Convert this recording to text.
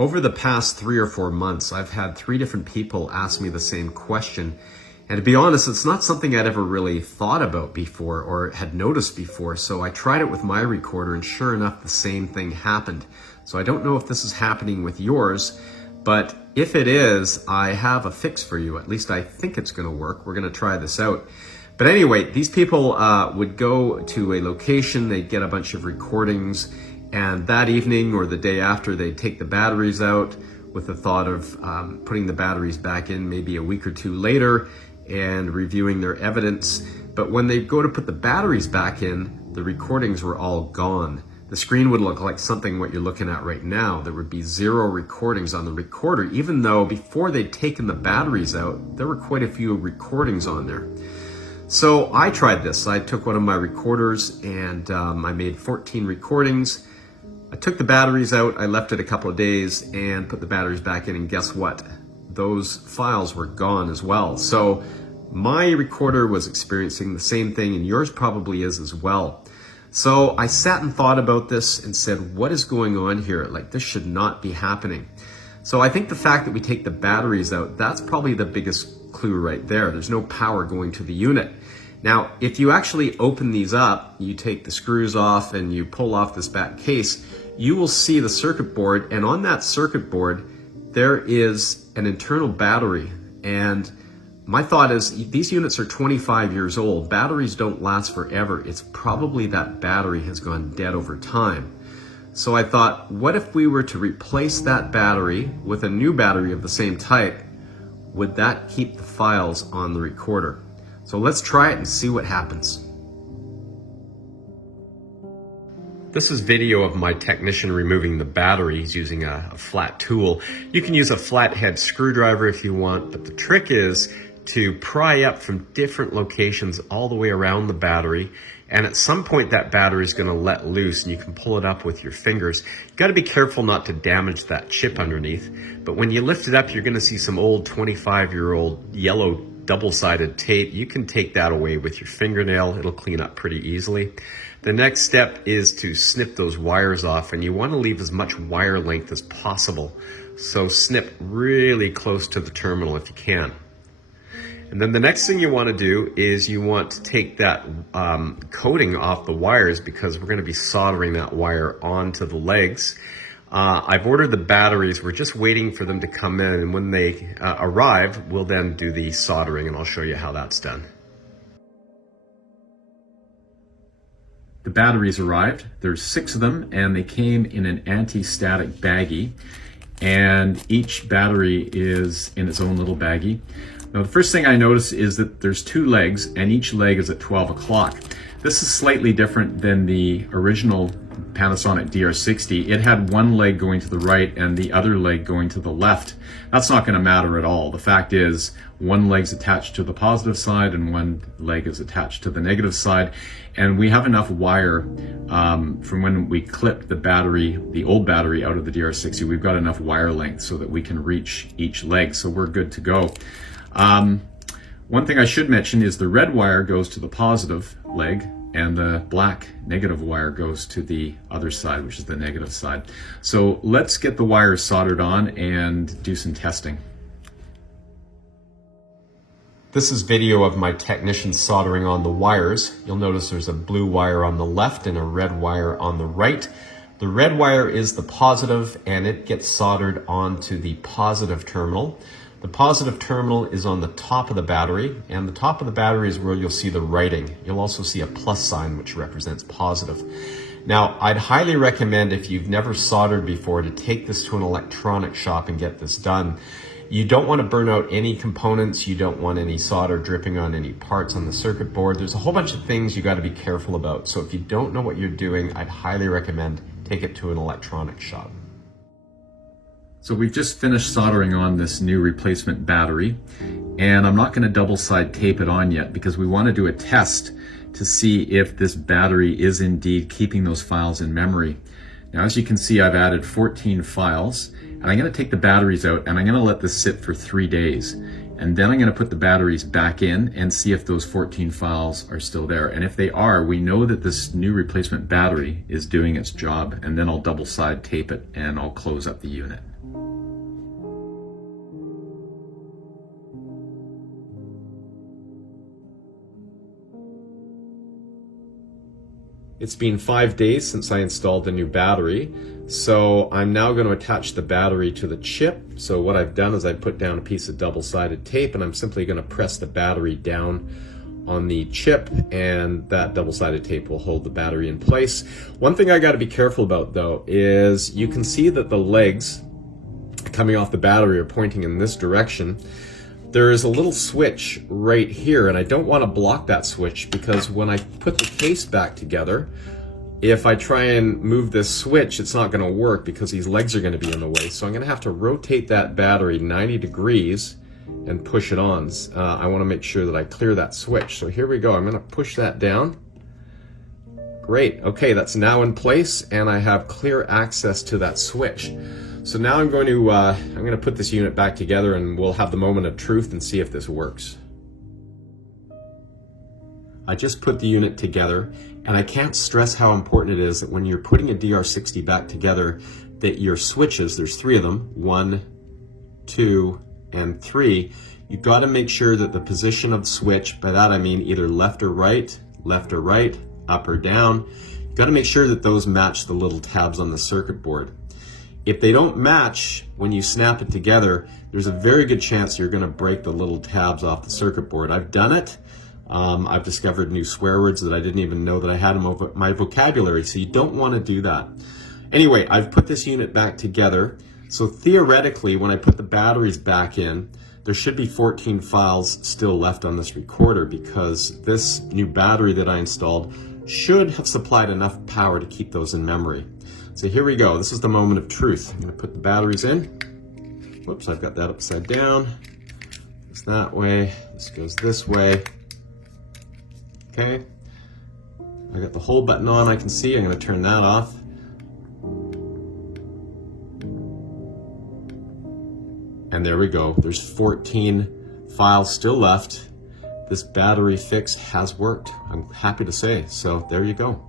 Over the past 3 or 4 months, I've had 3 different people ask me the same question. And to be honest, it's not something I'd ever really thought about before or had noticed before. So I tried it with my recorder and sure enough, the same thing happened. So I don't know if this is happening with yours, but if it is, I have a fix for you. At least I think it's gonna work. We're gonna try this out. But anyway, these people would go to a location, they'd get a bunch of recordings, and that evening or the day after, they'd take the batteries out with the thought of putting the batteries back in maybe a week or 2 later and reviewing their evidence. But when they go to put the batteries back in, the recordings were all gone. The screen would look like something what you're looking at right now. There would be 0 recordings on the recorder, even though before they'd taken the batteries out, there were quite a few recordings on there. So I tried this. I took one of my recorders and I made 14 recordings. I took the batteries out, I left it a couple of days and put the batteries back in, and guess what? Those files were gone as well. So my recorder was experiencing the same thing, and yours probably is as well. So I sat and thought about this and said, what is going on here? Like, this should not be happening. So I think the fact that we take the batteries out, that's probably the biggest clue right there. There's no power going to the unit. Now, if you actually open these up, you take the screws off and you pull off this back case, you will see the circuit board, and on that circuit board, there is an internal battery. And my thought is, these units are 25 years old. Batteries don't last forever. It's probably that battery has gone dead over time. So I thought, what if we were to replace that battery with a new battery of the same type? Would that keep the files on the recorder? So let's try it and see what happens. This is video of my technician removing the batteries using a flat tool. You can use a flathead screwdriver if you want, but the trick is to pry up from different locations all the way around the battery. And at some point that battery is going to let loose and you can pull it up with your fingers. You got to be careful not to damage that chip underneath. But when you lift it up, you're going to see some old 25-year-old yellow double-sided tape. You can take that away with your fingernail. It'll clean up pretty easily. The next step is to snip those wires off, and you want to leave as much wire length as possible. So snip really close to the terminal if you can. And then the next thing you want to do is you want to take that coating off the wires, because we're going to be soldering that wire onto the legs. I've ordered the batteries. We're just waiting for them to come in, and when they arrive, we'll then do the soldering, and I'll show you how that's done. The batteries arrived. There's 6 of them, and they came in an anti-static baggie, and each battery is in its own little baggie. Now, the first thing I notice is that there's 2 legs, and each leg is at 12 o'clock. This is slightly different than the original Panasonic Dr60. It had 1 leg going to the right and the other leg going to the left. That's not going to matter at all. The fact is, 1 leg's attached to the positive side and 1 leg is attached to the negative side. And we have enough wire from when we clipped the battery, the old battery out of the Dr60, we've got enough wire length so that we can reach each leg. So we're good to go. One thing I should mention is the red wire goes to the positive leg and the black negative wire goes to the other side, which is the negative side. So let's get the wires soldered on and do some testing. This is video of my technician soldering on the wires. You'll notice there's a blue wire on the left and a red wire on the right. The red wire is the positive, and it gets soldered onto the positive terminal. The positive terminal is on the top of the battery, and the top of the battery is where you'll see the writing. You'll also see a plus sign which represents positive. Now, I'd highly recommend, if you've never soldered before, to take this to an electronic shop and get this done. You don't want to burn out any components. You don't want any solder dripping on any parts on the circuit board. There's a whole bunch of things you got to be careful about. So if you don't know what you're doing, I'd highly recommend take it to an electronic shop. So we've just finished soldering on this new replacement battery, and I'm not going to double side tape it on yet because we want to do a test to see if this battery is indeed keeping those files in memory. Now, as you can see, I've added 14 files, and I'm going to take the batteries out and I'm going to let this sit for 3 days. And then I'm going to put the batteries back in and see if those 14 files are still there. And if they are, we know that this new replacement battery is doing its job, and then I'll double side tape it and I'll close up the unit. It's been 5 days since I installed the new battery, so I'm now going to attach the battery to the chip. So what I've done is I put down a piece of double-sided tape, and I'm simply going to press the battery down on the chip, and that double-sided tape will hold the battery in place. One thing I got to be careful about though is you can see that the legs coming off the battery are pointing in this direction. There is a little switch right here, and I don't want to block that switch, because when I put the case back together, if I try and move this switch, it's not going to work because these legs are going to be in the way. So I'm going to have to rotate that battery 90 degrees and push it on. I want to make sure that I clear that switch. So here we go. I'm going to push that down. Great. Okay, that's now in place, and I have clear access to that switch. So now I'm going to put this unit back together, and we'll have the moment of truth and see if this works. I just put the unit together, and I can't stress how important it is that when you're putting a DR60 back together, that your switches, there's 3 of them, 1, 2, and 3, you've got to make sure that the position of the switch, by that I mean either left or right, up or down, you've got to make sure that those match the little tabs on the circuit board. If they don't match when you snap it together, there's a very good chance you're going to break the little tabs off the circuit board. I've done it. I've discovered new swear words that I didn't even know that I had in my vocabulary, so you don't want to do that. Anyway, I've put this unit back together, so theoretically when I put the batteries back in, there should be 14 files still left on this recorder, because this new battery that I installed should have supplied enough power to keep those in memory. So here we go. This is the moment of truth. I'm going to put the batteries in. Whoops, I've got that upside down. It's that way. This goes this way. Okay. I got the hold button on, I can see. I'm going to turn that off. And there we go. There's 14 files still left. This battery fix has worked, I'm happy to say. So there you go.